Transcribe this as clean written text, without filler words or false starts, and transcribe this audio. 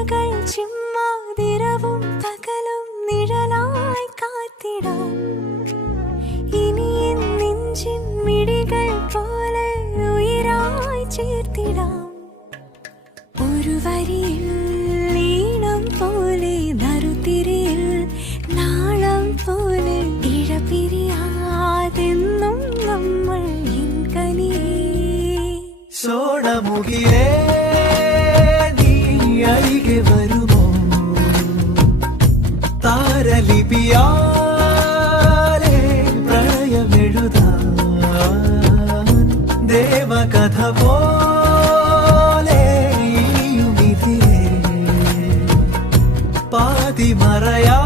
ഓർമ്മകൾ ചിമ്മാതിരവും പകലും നിഴലായി കാത്തിടാം. ഇനി നെഞ്ചിൻ മിഴികൾ പോലെ ഉയരായി ചേർത്തിടാം. ഒരു വരിയിൽ ഈണം പോലെ നറുതിരിയിൽ നാളം പോലെ ഇഴപിരിയാതെന്നും നമ്മൾ സോണമുകിലേ നീ അരികെ വരുമോ? താരലിപിയാലേ പ്രണയമെഴുതാൻ ദേവകഥ പോലെ ഇനിയുമിതിലേ പാതിമറയാ